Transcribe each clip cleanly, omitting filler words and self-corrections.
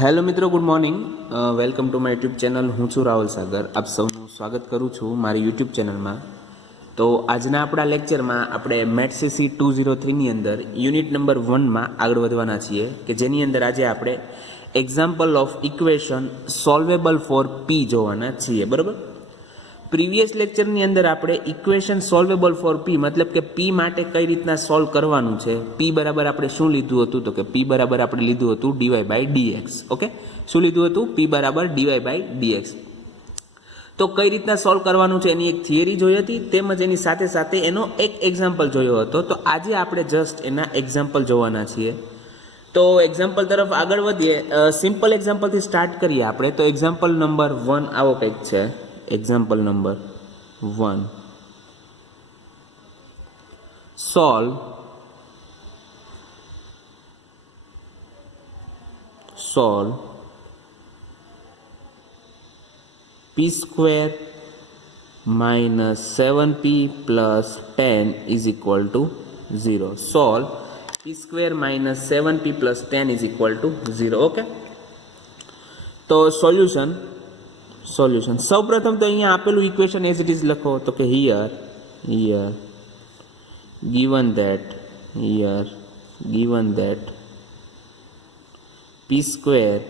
Hello મિત્રો, good morning. Welcome to my YouTube channel. હું છું રાહુલ સાગર. આપ સૌનું સ્વાગત કરું છું મારી યુટ્યુબ ચેનલમાં. તો આજના આપણા લેક્ચરમાં આપણે મેથ્સસીસી 203ની અંદર યુનિટ નંબર 1માં આગળ વધવાના છીએ, કે જેની અંદર આજે આપણે example of equation solvable four પી જોવાના છીએ. બરાબર. પ્રીવિયસ લેક્ચરની અંદર આપણે ઇક્વેશન સોલ્વેબલ ફોર પી મતલબ કે પી માટે કઈ રીતના સોલ્વ કરવાનું છે. પી બરાબર આપણે શું લીધું હતું? તો કે પી બરાબર આપણે લીધું હતું ડીવાય બાય ડીએક્સ. ઓકે, શું લીધું હતું? પી બરાબર ડીવાય બાય ડીએક્સ. તો કઈ રીતના સોલ્વ કરવાનું છે એની એક થિયરી જોઈ હતી, તેમજ એની સાથે સાથે એનો એક એક્ઝામ્પલ જોયો હતો. તો આજે આપણે જસ્ટ એના એક્ઝામ્પલ જોવાના છીએ. તો એક્ઝામ્પલ તરફ આગળ વધીએ. સિમ્પલ એક્ઝામ્પલથી સ્ટાર્ટ કરીએ આપણે. તો એક્ઝામ્પલ નંબર 1 આવો કંઈક છે. Example number 1, solve p square minus 7p plus 10 is equal to 0. Solve p square minus 7p plus 10 is equal to 0. Okay, તો સોલ્યુશન સૌ પ્રથમ તો અહીંયા આપેલું ઇક્વેશન એઝ ઇટ ઇઝ લખો. તો કે here given that p square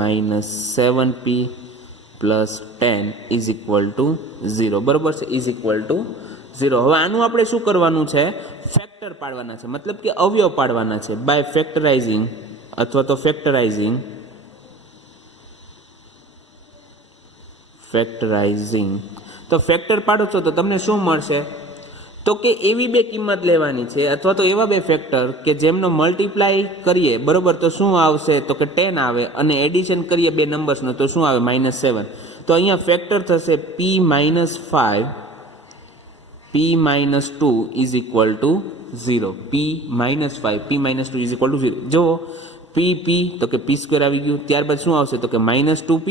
minus 7p plus 10 is equal to 0. બરોબર છે, is equal to 0. હવે આનું આપણે શું કરવાનું છે? ફેક્ટર પાડવાના છે, મતલબ કે અવયવ પાડવાના છે. બાય ફેક્ટરાઇઝિંગ અથવા તો ફેક્ટરાઇઝિંગ તો ફેક્ટર પાડો છો તો તમને શું મળશે? તો કે એવી બે કિંમત લેવાની છે અથવા તો એવા બે ફેક્ટર કે જેમનો મલ્ટીપ્લાય કરીએ, બરોબર, તો શું આવશે? તો કે 10 આવે, અને એડિશન કરીએ બે નંબર્સનો તો શું આવે? -7. તો અહીંયા ફેક્ટર થશે p - 5 p - 2 is equal to 0. p - 5 p - 2 is equal to 0. જો p તો કે p સ્ક્વેર આવી ગયું. ત્યારબાદ શું આવશે? તો કે -2p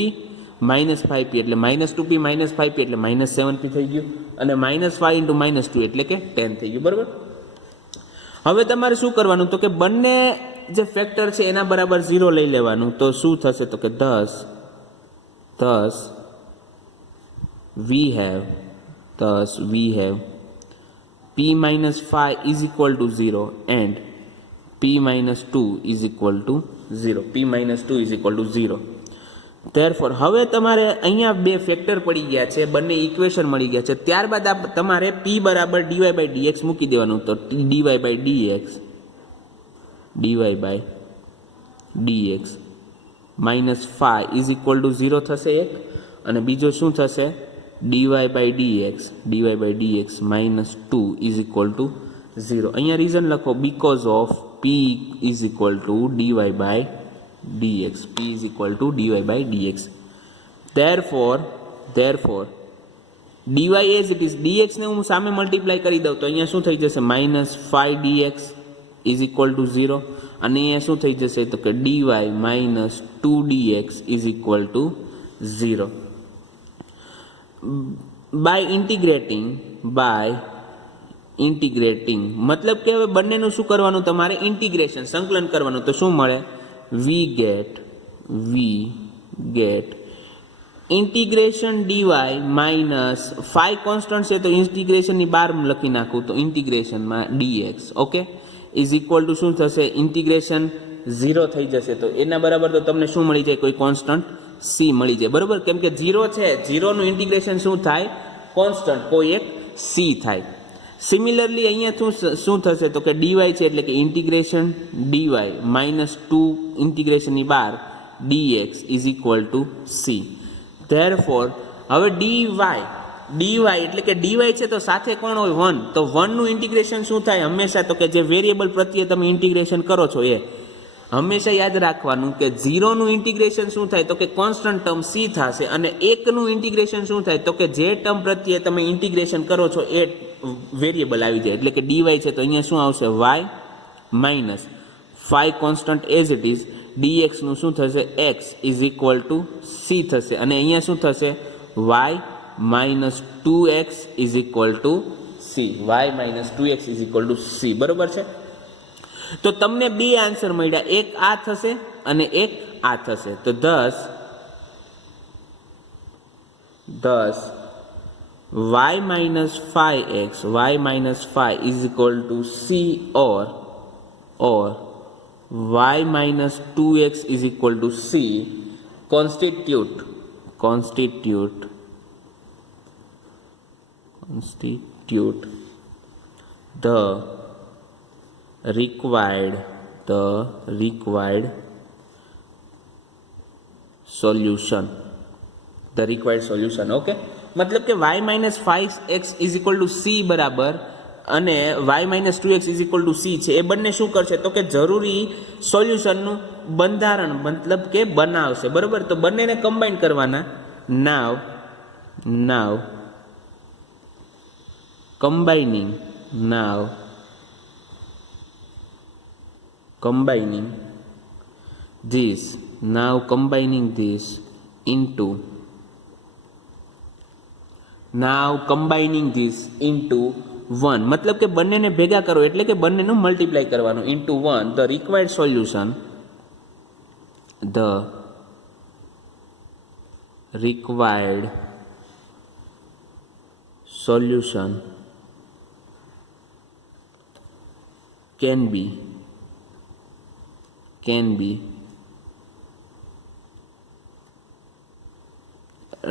-5p એટલે -2p -5p એટલે -7p થઈ ગયું, અને -5 × -2 એટલે કે 10 થઈ ગયું. બરાબર. હવે તમારે શું કરવાનું? તો કે બંને જે ફેક્ટર છે એના બરાબર 0 લઈ લેવાનું. તો શું થશે? તો કે thus we have p - 5 is equal to 0 and p - 2 is equal to 0. p - 2 is equal to 0. Therefore, હવે તમારે અહીંયા બે ફેક્ટર પડી ગયા છે, બંને ઇક્વેશન મળી ગયા છે. ત્યારબાદ તમારે p બરાબર dy બાય dx મૂકી દેવાનું. તો dy by dx -5 is equal to 0 થશે એક, અને બીજો શું થશે? dy by dx -2 is equal to 0. અહીંયા રીઝન લખો, because of p is equal to dy by dx. p is equal to dy by dx. Therefore dy as it is, dx ને હું સામે મલ્ટીપ્લાય કરી દઉં તો અહીંયા શું થઈ જશે? -5 dx is equal to 0. અને અહીંયા શું થઈ જશે? તો કે dy - 2 dx is equal to 0. By integrating મતલબ કે હવે બંનેનું શું કરવાનું? તમારે ઇન્ટિગ્રેશન, સંકલન કરવાનું. તો શું મળે? we get integration dy minus 5 constant છે તો ઇન્ટિગ્રેશનની બહાર લખી નાખું તો ઇન્ટિગ્રેશનમાં dx. Okay, is equal two શું થશે? ઇન્ટિગ્રેશન 0 થઈ જશે. તો એના બરાબર તો તમને શું મળી જાય? કોઈ કોન્સ્ટન્ટ c મળી જાય. બરાબર, કેમ કે 0 છે, 0નું ઇન્ટિગ્રેશન શું થાય? કોન્સ્ટન્ટ કોઈ એક c થાય. સિમિલરલી અહીંયા શું થશે? તો કે dy છે એટલે કે ઇન્ટિગ્રેશન dy -2 ઇન્ટિગ્રેશનની બહાર dx is equal two c. Therefore હવે dy એટલે કે dy છે તો સાથે કોણ હોય? 1. તો 1 નું ઇન્ટિગ્રેશન શું થાય હંમેશા? તો કે જે વેરિયેબલ પ્રત્યે તમે ઇન્ટિગ્રેશન કરો છો એ હંમેશા યાદ રાખવાનું કે 0 નું ઇન્ટિગ્રેશન શું થાય? તો કે કોન્સ્ટન્ટ ટર્મ c થશે, અને 1 નું ઇન્ટિગ્રેશન શું થાય? તો કે જે ટર્મ પ્રત્યે તમે ઇન્ટિગ્રેશન કરો છો એ વેરિયેબલ આવી જાય. એટલે કે dy છે તો અહીંયા શું આવશે? y -5 constant as it is, dx નું શું થશે? x is equal two c થશે, અને અહીંયા શું થશે? y -2x is equal two c. y -2x is equal two c. બરોબર છે. તો તમને બે આન્સર મળ્યા, એક આ થશે અને એક આ થશે. તો thus y minus 5x y minus 5 is equal to c or y minus 2x is equal to c constitute the required solution. Okay, મતલબ કે y minus 5x is equal two c બરાબર અને y minus 2x is equal two c છે, એ બંને શું કરશે તો કે જરૂરી સોલ્યુશનનું બંધારણ મતલબ કે બનાવશે. બરાબર, તો બંનેને કમ્બાઈન કરવાના. નાવ combining this into 1, મતલબ કે બંનેને ભેગા કરો એટલે કે બંનેનું મલ્ટીપ્લાય કરવાનું into 1. The required solution can be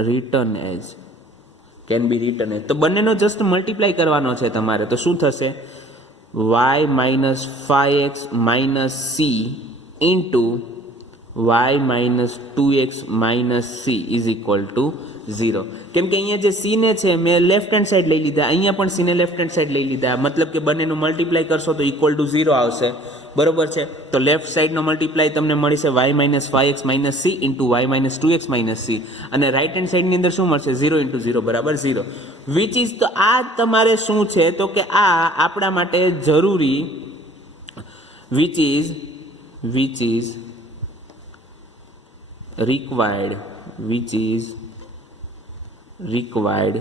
written as તો બંનેનો જસ્ટ મલ્ટીપ્લાય કરવાનો છે તમારે. તો શું થશે? y minus 5x minus c into y minus 2x minus c is equal to 0. કેમ કે અહીંયા જે c ને છે મેં લેફ્ટ હેન્ડ સાઈડ લઈ લીધા, અહીંયા પણ c ને લેફ્ટ હેન્ડ સાઈડ લઈ લીધા, મતલબ કે બંનેનું મલ્ટીપ્લાય કરશો તો ઇક્વલ ટુ 0 આવશે. બરોબર છે, તો લેફ્ટ સાઈડનો મલ્ટીપ્લાય તમને મળી છે y minus 5x minus c into y minus 2x minus c, અને રાઇટ હેન્ડ સાઈડની અંદર શું મળશે? 0 ઇન્ટુ 0 બરાબર 0. વિચ ઇઝ, તો આ તમારે શું છે તો કે આ આપણા માટે જરૂરી વિચ ઇઝ required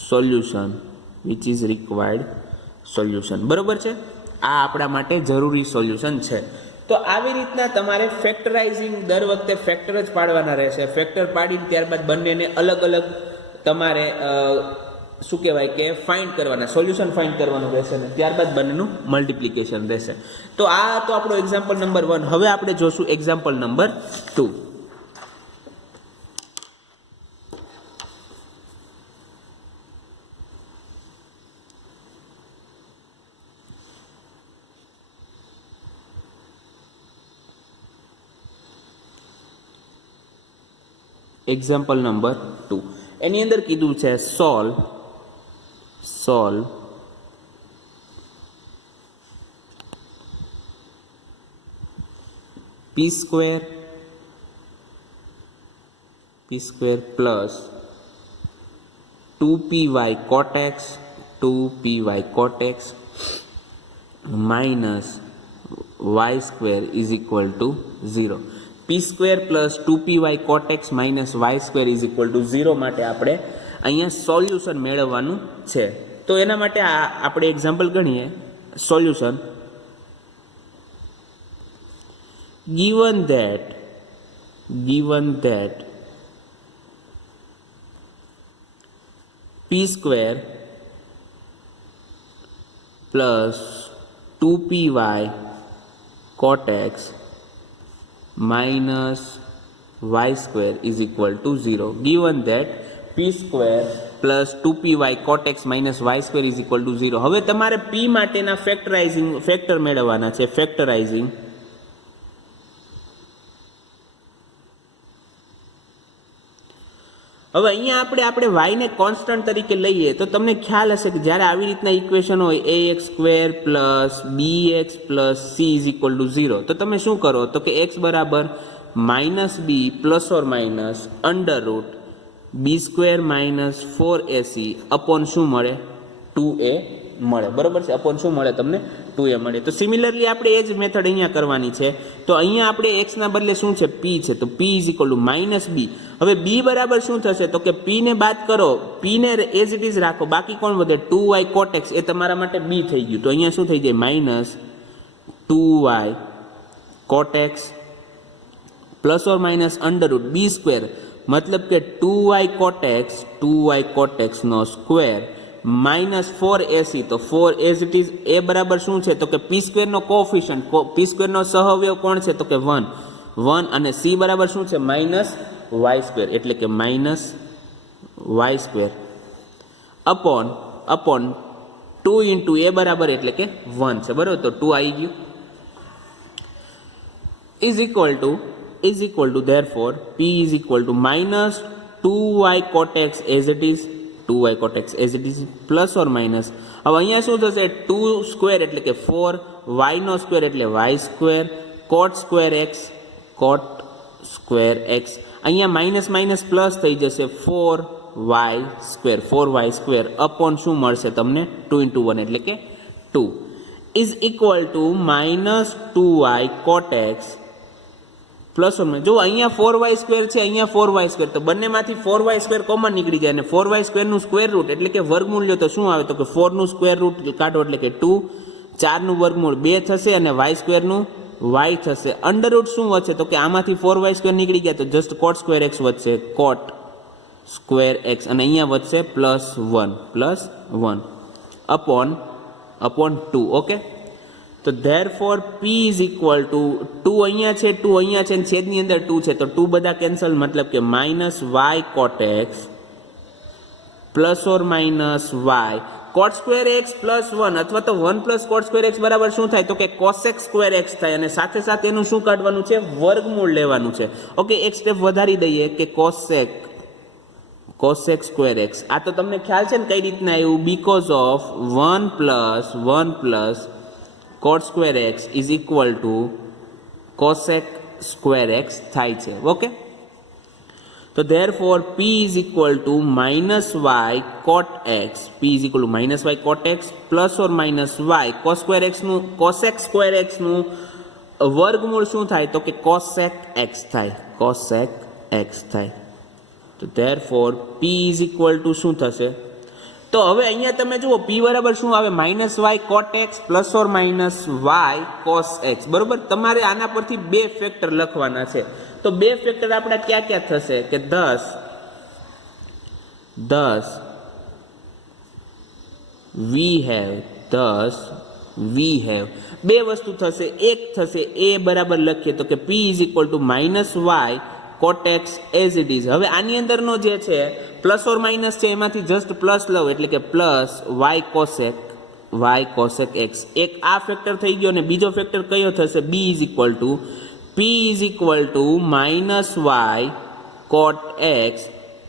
solution. બરોબર છે, આ આપણા માટે જરૂરી સોલ્યુશન છે. તો આવી રીતના તમારે ફેક્ટરાઇઝિંગ દર વખતે ફેક્ટર જ પાડવાના રહેશે. ફેક્ટર પાડીને ત્યારબાદ બંનેને અલગ અલગ તમારે શું કહેવાય કે ફાઇન્ડ કરવાના, સોલ્યુશન ફાઇન્ડ કરવાનું રહેશે ને ત્યારબાદ બંનેનું મલ્ટિપ્લિકેશન રહેશે. તો આ તો આપણો એક્ઝામ્પલ નંબર 1. હવે આપણે જોશું એક્ઝામ્પલ નંબર 2. એક્ઝામ્પલ નંબર 2 એની અંદર કીધું છે solve p square plus 2py cot x minus y square is equal to 0. p square plus 2py cot x minus y square is equal to 0 માટે આપણે અહીંયા solution મેળવવાનું છે. તો એના માટે આપણે એક્ઝામ્પલ ગણીએ. Solution given that p square plus 2py cot x minus y square is equal to 0. Given that p square plus 2py cot x minus y square is equal to 0. હવે તમારે p માટેના factor મેળવવાના છે. ફેક્ટરાઇઝિંગ હવે અહીંયા આપણે y ને constant તરીકે લઈએ તો તમને ખ્યાલ હશે કે જ્યારે આવી રીતના ઇક્વેશન હોય ax square plus bx plus c is equal to 0, તો તમે શું કરો તો કે x બરાબર minus B plus or minus under root B square minus 4ac upon શું મળે 2a મળે. બરોબર છે, અપોન શું મળે તમને 2a મળે. તો સિમિલરલી આપણે એ જ મેથડ અહીંયા કરવાની છે. તો અહીંયા આપણે x ના બદલે શું છે p છે, તો p is equal to minus B. હવે b બરાબર શું થશે તો કે p ને બાદ કરો, p ને એઝ ઇટ ઇઝ રાખો, બાકી કોણ વધે 2y cot x, એ તમારા માટે b થઈ ગયું. તો અહીંયા શું થઈ જાય minus 2y cot x plus और minus under root B square मतलब के 2y cot x નો સ્ક્વેર માઇનસ 4ac તો 4 એઝ ઇટ ઇઝ એ બરાબર શું છે તો કે પી સ્ક્વેર નો કોએફિશિયન્ટ પી સ્ક્વેર નો સહઅવયવ કોણ છે તો કે 1 અને c બરાબર શું છે માઇનસ y સ્ક્વેર એટલે કે minus y square upon 2 into A બરાબર એટલે કે 1 છે બરાબર તો 2 આવી ગયું is equal to therefore p is equal to minus 2y cot x as it is 2y cot x as it is plus or minus હવે અહીંયા શું થશે 2 સ્ક્વેર એટલે કે 4 y નો સ્ક્વેર એટલે y square cot square x અહીંયા minus minus plus થઈ જશે 4y સ્ક્વેર અપોન શું મળશે તમને 2 into 1 એટલે કે 2 is equal to minus 2y cot x plus one જો અહીંયા 4y સ્ક્વેર છે અહીંયા 4y સ્ક્વેર તો બંનેમાંથી 4y સ્ક્વેર કોમન નીકળી જાય અને 4y સ્ક્વેરનું સ્ક્વેર રૂટ એટલે કે વર્ગમૂળ લો તો શું આવે તો કે 4 નું સ્ક્વેર રૂટ કાઢો એટલે કે 2 4 નું વર્ગમૂળ 2 થશે અને y સ્ક્વેરનું y થશે અંડર રૂટ શું વધશે તો કે આમાંથી 4y સ્ક્વેર નીકળી ગયા તો જસ્ટ cot સ્ક્વેર x વધશે cot સ્ક્વેર x અને અહીંયા વધશે પ્લસ 1 અપોન 2 ઓકે તો therefore p is equal to 2 અહીંયા છે અને છેદની અંદર 2 છે તો 2 બધા કેન્સલ મતલબ કે minus y cot x plus or minus y cot square x plus 1 અથવા તો 1 પ્લસ cot સ્ક્વેર x બરાબર શું થાય તો કે cosec સ્ક્વેર x થાય અને સાથે સાથે એનું શું કાઢવાનું છે વર્ગમૂળ લેવાનું છે ઓકે એક સ્ટેપ વધારી દઈએ કે cosec સ્ક્વેર x આ તો તમને ખ્યાલ છે ને કઈ રીતના આવ્યું because of 1 plus cot square x is equal to cosec square x થાય છે ઓકે તો therefore p is equal to minus y cot x p is equal to minus y cot x plus or minus y cos square x નું cosec square x નું વર્ગમૂળ શું થાય તો કે cosec x થાય તો therefore p is equal to શું થશે તો હવે અહીંયા તમે જુઓ p બરાબર શું આવે minus y cot x plus or minus y cos x બરોબર તમારે આના પરથી બે ફેક્ટર લખવાના છે તો બે ફેક્ટર આપણા ક્યાં થશે કે 10 we have બે વસ્તુ થશે એક થશે a બરાબર લખીએ તો કે p is equal to minus y cot x as it is હવે આની અંદરનો જે છે પ્લસ ઓર માઇનસ છે એમાંથી જસ્ટ પ્લસ લવ એટલે કે પ્લસ y cosec x એક આ ફેક્ટર થઈ ગયો અને બીજો ફેક્ટર કયો થશે p is equal to minus y cot x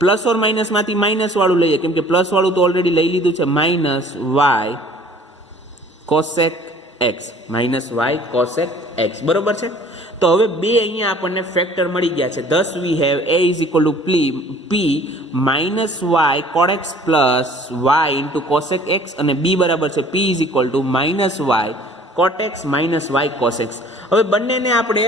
plus or minus માંથી માઇનસ વાળું લઈએ કેમ કે પ્લસ વાળું તો ઓલરેડી લઈ લીધું છે માઇનસ y cosec x બરોબર છે તો હવે બે અહીંયા આપણને ફેક્ટર મળી ગયા છે 10 we have a is equal to p minus y cot x plus y into cosec x અને b બરાબર છે p is equal to minus y cot x minus y cos x હવે બંનેને આપણે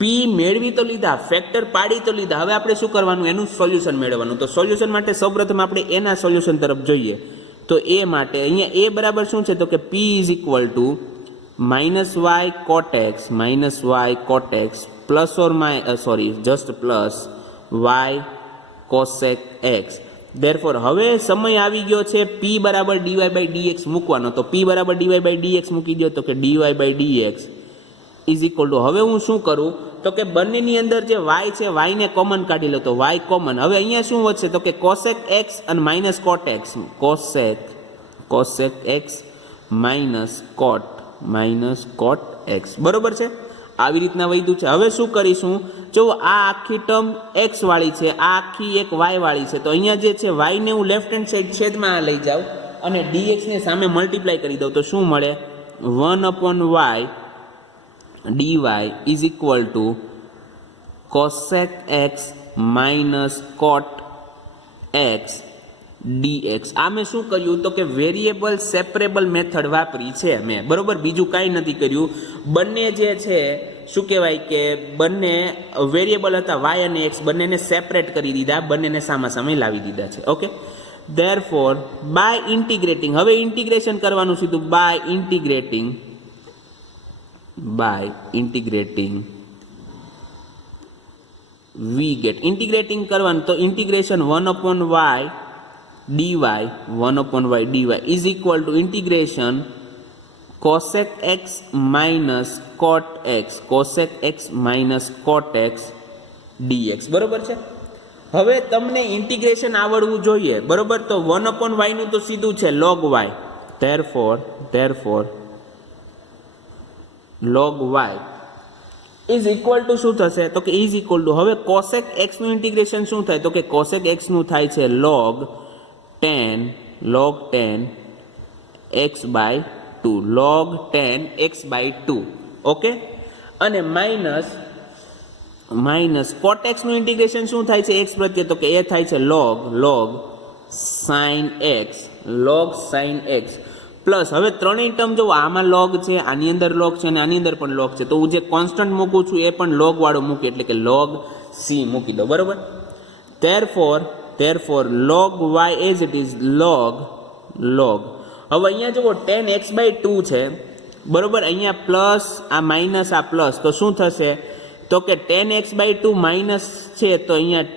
p મેળવી તો લીધા ફેક્ટર પાડી તો લીધા હવે આપણે શું કરવાનું એનું સોલ્યુશન મેળવવાનું તો સોલ્યુશન માટે સૌપ્રથમ આપણે એના સોલ્યુશન તરફ જોઈએ તો એ માટે અહીંયા a બરાબર શું છે તો કે p is equal to minus y cot x plus or just plus y cosec x therefore હવે સમય આવી ગયો છે p બરાબર dy by dx મૂકવાનો તો p બરાબર dy by dx મૂકી દો તો કે dy by dx is equal to હવે હું શું કરું તો કે બંનેની અંદર જે y છે y ને કોમન કાઢી લો તો y કોમન હવે અહીંયા શું વધશે તો કે cosec x અને minus cot x cosec x minus cot x બરોબર છે આવી રીતના વધ્યું છે હવે શું કરીશું જો આ આખી ટર્મ x વાળી છે આ આખી એક y વાળી છે તો અહીંયા જે છે y ને હું લેફ્ટ હેન્ડ સાઈડ છેદમાં લઈ જાઉં અને dx ને સામે મલ્ટીપ્લાય કરી દઉં તો શું મળે 1/y dy is equal to cosec x minus cot x dx આ મેં શું કર્યું તો કે વેરિયેબલ સેપરેબલ મેથડ વાપરી છે મેં બરોબર બીજું કાંઈ નથી કર્યું બંને જે છે શું કહેવાય કે બંને વેરિયેબલ હતા y અને x બંનેને સેપરેટ કરી દીધા બંનેને સામે લાવી દીધા છે ઓકે therefore by integrating હવે ઇન્ટિગ્રેશન કરવાનું સીધું by integrating by integrating we get integrating કરવાનું તો integration 1 upon y dy 1 upon y dy is equal to integration cosec x minus cot x cosec x minus cot x dx બરોબર છે. હવે તમને integration આવડવું જોઈએ બરોબર. તો 1 upon y નું તો સીધું છે log y, therefore log y is equal two શું થશે તો કે ઇઝ ઇક્વલ ટુ હવે કોસેક એક્સ નું ઇન્ટિગ્રેશન શું થાય તો કે કોસેક એક્સ નું થાય છે log 10 x by 2 log 10 x by 2 okay. અને માઇનસ કોટ એક્સ નું ઇન્ટિગ્રેશન શું થાય છે એક્સ પ્રત્યે તો કે એ થાય છે log sin x પ્લસ હવે ત્રણેય ટર્મ જો આમાં લોગ છે, આની અંદર લોગ છે અને આની અંદર પણ લોગ છે, તો હું જે કોન્સ્ટન્ટ મૂકું છું એ પણ લોગ વાળો મૂકી એટલે કે log c મૂકી દો બરોબર. therefore log y as it is log હવે અહીંયા જુઓ 10x by 2 છે બરોબર. અહીંયા પ્લસ આ માઇનસ આ પ્લસ તો શું થશે તો કે 10x by 2 માઇનસ છે તો અહીંયા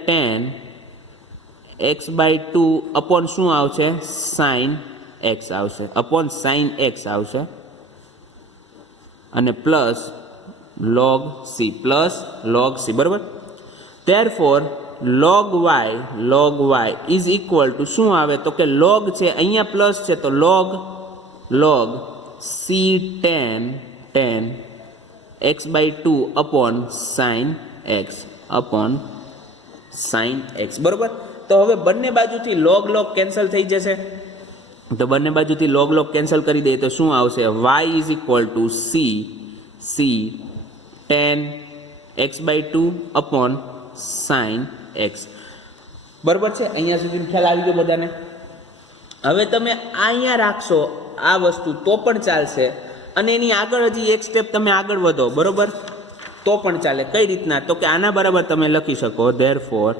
10x by 2 અપોન શું આવશે sin x આવશે અપોન sin x આવશે અને પ્લસ log c બરોબર. therefore log y is equal to શું આવે તો કે log છે અહીંયા પ્લસ છે તો log c 10 x by 2 upon sin x બરોબર. તો હવે બંને બાજુથી log કેન્સલ થઈ જશે તો બંને બાજુથી log કેન્સલ કરી દઈએ તો શું આવશે y is equal to c 10 x by 2 upon sin x બરોબર છે. અહીંયા સુધી ખ્યાલ આવી ગયો બધાને. હવે તમે અહીંયા રાખશો આ વસ્તુ તો પણ ચાલશે અને એની આગળ હજી એક સ્ટેપ તમે આગળ વધો બરોબર તો પણ ચાલે. કઈ રીતના તો કે આના બરાબર તમે લખી શકો therefore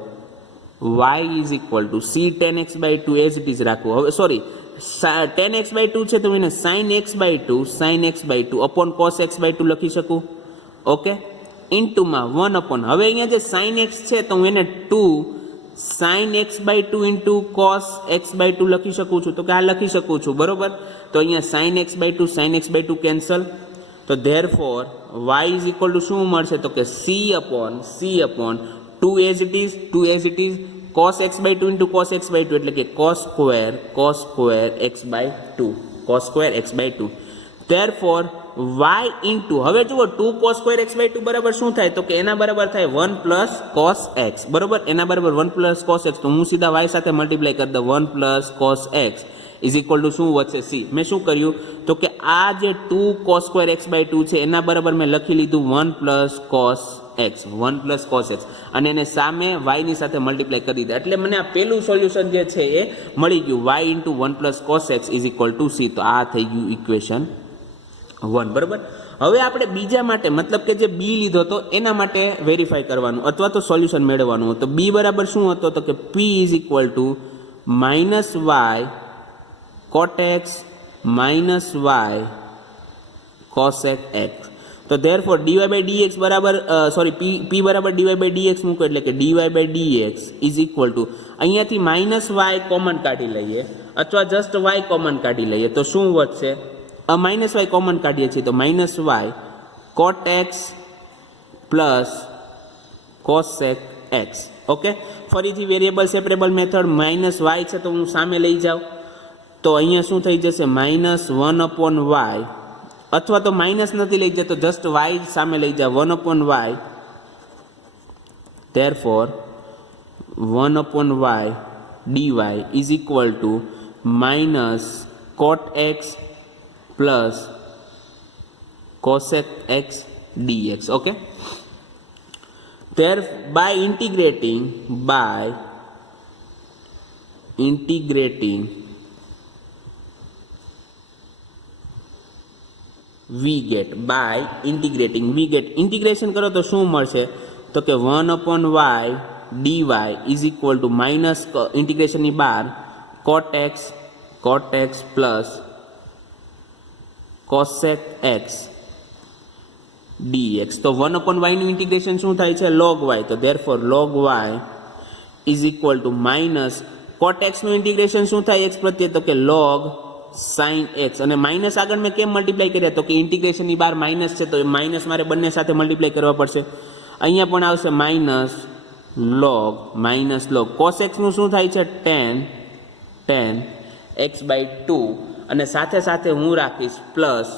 y is equal to c 10x by 2 as it is રાખવું. હવે સોરી 10x by 2 છે તો એને sin x by 2 upon cos x by 2 લખી શકું ઓકે ઇન્ટુમાં 1 upon હવે અહીંયા જે sin x છે તો હું એને 2 sin x by 2 into cos x by 2 લખી શકું છું તો કે આ લખી શકું છું બરોબર. તો અહીંયા sin x by 2 કેન્સલ તો therefore y is equal to શું મળશે તો કે c upon 2 as it is cos x by 2 into cos x by 2 એટલે કે cos square x by 2 therefore y into હવે જુઓ 2 cos square x by 2 બરાબર શું થાય તો કે એના બરાબર થાય 1 plus cos x બરોબર. એના બરાબર 1 plus cos x તો હું સીધા y સાથે મલ્ટીપ્લાય કરી દઉં 1 plus cos x is equal to શું વધશે c. મેં શું કર્યું તો કે આ જે 2 cos square x by 2 છે એના બરાબર મેં લખી લીધું 1 plus cos x અને એને સામે y ની સાથે મલ્ટીપ્લાય કરી દીધા એટલે મને આ પહેલું સોલ્યુશન જે છે એ મળી ગયું y into 1 plus cos x is equal to c. તો આ થઈ ગયું ઇક્વેશન 1 બરોબર. હવે આપણે બીજા માટે મતલબ કે જે બી લીધો તો એના માટે વેરીફાઈ કરવાનું અથવા તો સોલ્યુશન મેળવવાનું તો બી બરાબર શું હતો તો કે p is equal to minus y cot x minus y cosec x. તો therefore dy by dx બરાબર p બરાબર dy by dx મૂકો એટલે કે dy by dx is equal to અહીંયાથી માઇનસ y કોમન કાઢી લઈએ અથવા જસ્ટ y કોમન કાઢી લઈએ તો શું વધશે માઇનસ y કોમન કાઢીએ છીએ તો minus y cot x plus cosec x okay. ફરીથી variable separable method minus y છે તો હું સામે લઈ જાઉં તો અહીંયા શું થઈ જશે -1 upon y અથવા તો માઇનસ નથી લઈ જતો જસ્ટ y સામે લઈ જાઓ 1 upon y therefore 1 upon y dy is equal to minus cot x plus cosec x dx okay. There by integrating we get integration કરો તો શું મળશે તો કે 1 upon y dy is equal to minus integration ની બહાર cot x plus cosec x dx. તો 1/y નું ઇન્ટિગ્રેશન શું થાય છે? log y. તો therefore log y is equal to minus cot x નું ઇન્ટિગ્રેશન શું થાય x પ્રત્યે? તો કે log sin x. અને માઇનસ આગળ મેં કેમ મલ્ટીપ્લાય કર્યા? તો કે ઇન્ટિગ્રેશનની બહાર માઇનસ છે, તો માઇનસ મારે બંને સાથે મલ્ટીપ્લાય કરવા પડશે. અહીંયા પણ આવશે માઇનસ log cos x નું શું થાય છે? tan x/2. અને સાથે સાથે હું રાખીશ પ્લસ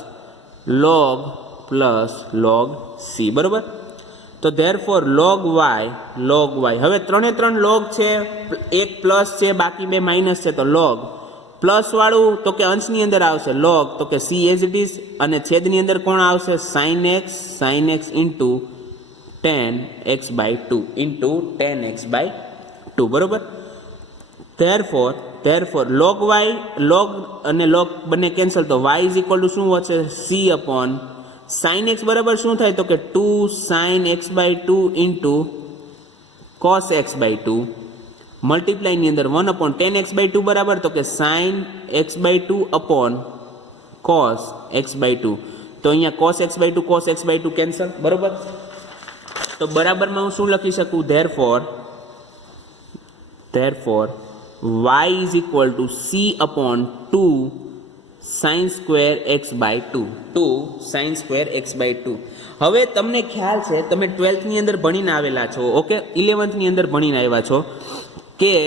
log c. બરોબર? તો therefore log y. હવે ત્રણે ત્રણ log છે, એક પ્લસ છે, બાકી બે માઇનસ છે, તો log પ્લસ વાળું તો કે અંશની અંદર આવશે log, તો કે c એઝ ઇટ ઇઝ, અને છેદની અંદર કોણ આવશે? sin x into tan x/2 બરોબર? therefore log y, log અને log બંને કેન્સલ, તો y ઇઝ ઇક્વલ ટુ શું વધશે? c અપોન sin x બરાબર શું થાય? તો કે 2 sin x/2 into cos x/2 મલ્ટીપ્લાયની અંદર 1/tan x/2 બરાબર, તો કે sin x/2 upon cos x/2. તો અહીંયા cos x/2 કેન્સલ. બરોબર? તો બરાબરમાં હું શું લખી શકું? therefore y is equal to c upon 2 sin square x/2. હવે તમને ખ્યાલ છે, તમે 12th ની અંદર ભણીને આવેલા છો, ઓકે, 11th ની અંદર ભણીને આવ્યા છો કે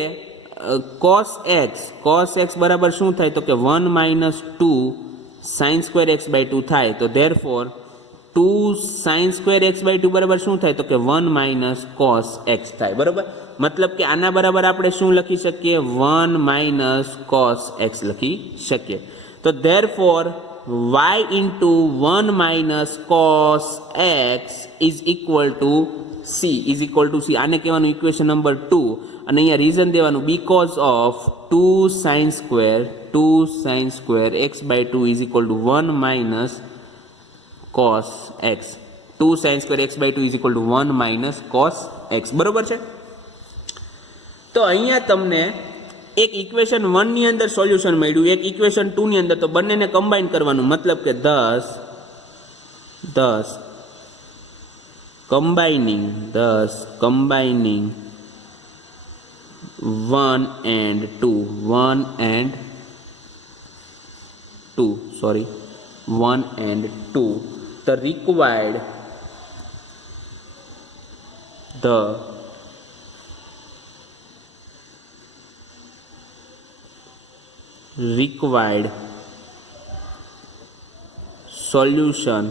cos x બરાબર શું થાય? તો કે 1 minus 2 sin square x/2 થાય. તો therefore 2 sin square x/2 બરાબર શું થાય? તો કે 1 minus cos x થાય. બરાબર? મતલબ કે આના બરાબર આપણે શું લખી શકીએ? 1 minus cos x લખી શકીએ. તો therefore y into 1 minus cos x is equal to c. આને કહેવાનું ઇક્વેશન નંબર 2. અને અહીંયા રીઝન દેવાનું because of 2 sin square x/2 is equal to 1 minus cos x. 2 sin square x/2 is equal to 1 minus cos x. બરોબર છે? તો અહીંયા તમને એક ઇક્વેશન 1 ની અંદર સોલ્યુશન મળ્યું, એક ઇક્વેશન 2 ની અંદર, તો બંનેને કમ્બાઈન કરવાનું. મતલબ કે thus combining 1 and 2 the required solution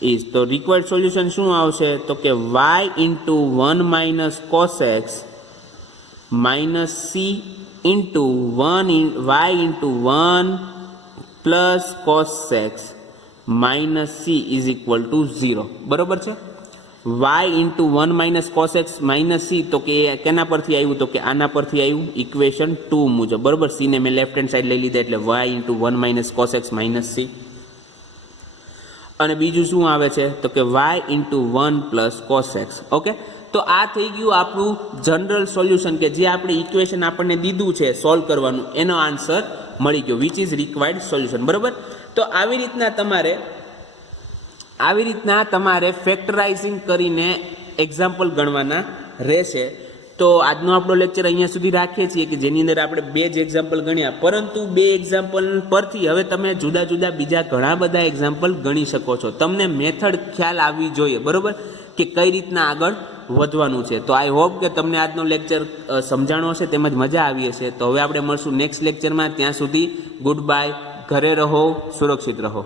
is, તો required solution શું આવશે? તો કે y into 1 minus cos x minus c into y into 1 plus cos x minus c is equal to 0. બરોબર છે? y into 1 minus cos x minus c, તો કે કેના પરથી આવ્યું? તો કે આના પરથી આવ્યું ઇક્વેશન 2 મુજબ. બરોબર? c ને મેં લેફ્ટ હેન્ડ સાઈડ લઈ લીધા, એટલે y into 1 minus cos x minus c. અને બીજું શું આવે છે? તો કે y into 1 plus cos x. Okay? તો આ થઈ ગયું આપણું જનરલ સોલ્યુશન, કે જે આપણે ઇક્વેશન આપણને દીધું છે સોલ્વ કરવાનું, એનો આન્સર મળી ગયો, વિચ ઇઝ રિક્વાયર્ડ સોલ્યુશન. બરોબર? તો આવી રીતના તમારે ફેક્ટરાઇઝિંગ કરીને એક્ઝામ્પલ ગણવાના રહેશે. તો આજનો આપણો લેક્ચર અહીંયા સુધી રાખીએ છીએ, કે જેની અંદર આપણે 2 જ એક્ઝામ્પલ ગણ્યા, પરંતુ 2 એક્ઝામ્પલ પરથી હવે તમે જુદા જુદા બીજા ઘણા બધા એક્ઝામ્પલ ગણી શકો છો. તમને મેથડ ખ્યાલ આવવી જોઈએ. બરોબર? કે કઈ રીતના આગળ વધવાનું છે. તો આઈ હોપ કે તમને આજનો લેક્ચર સમજાણો હશે, તેમજ મજા આવી હશે. તો હવે આપણે મળશું નેક્સ્ટ લેક્ચરમાં. ત્યાં સુધી ગુડ બાય, ઘરે રહો, સુરક્ષિત રહો.